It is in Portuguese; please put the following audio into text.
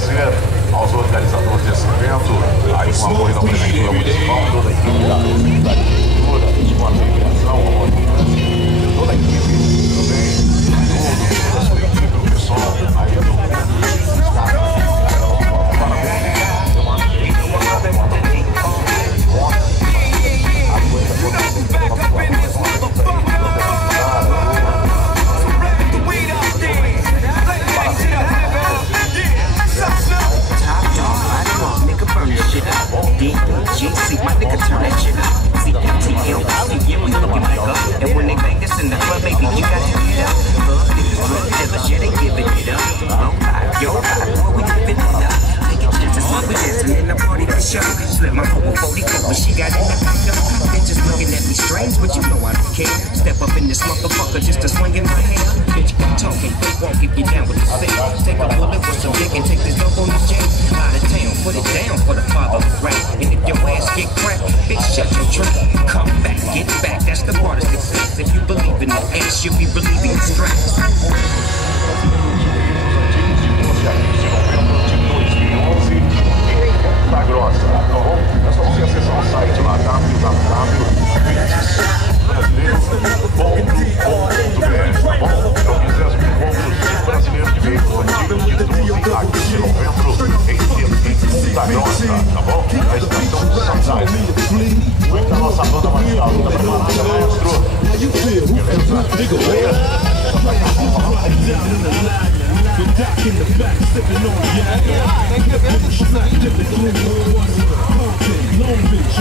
agradecer aos organizadores desse evento, aí com o apoio da Prefeitura Municipal, toda a equipe da Prefeitura, com a Federação, toda a equipe também, toda a sua equipe, o pessoal aí do parabéns. GC, my nigga turn that shit up. CTL, yeah, we looking back up. And when they bang this in the club, baby, you got to get up. Niggas drug dealers, yeah, they giving it up. Low life, yo life, boy, we living it up. Taking chances, we dancing in the party for sure. Slip my hoe 44, but she got it in the back up. Bitches looking at me strange, but you know I don't care. Step up in this motherfucker just to swing in my hair. Bitch, keep talking, fake walk if you down with the sick. Take a bullet with some dick and take this dope on the jet. Out of town, put it down for the father of rap. And if your ass get cracked, bitch, shut your trap. Come back, get back, that's the part of success. If you believe in the ass, you'll be relieving the stress. Ponta Grossa, tá bom? É só você acessar o site lá, www.brasileiros.com.br, tá bom? É o 20º Encontro Brasileiro de Veículos Antigos aqui de novembro em Ponta Grossa, tá bom? Na estação de Santana. Como é que tá a nossa banda marcial? Tá preparada, maestro? Beleza? Back in the back, stepping on the yak. Long Beach,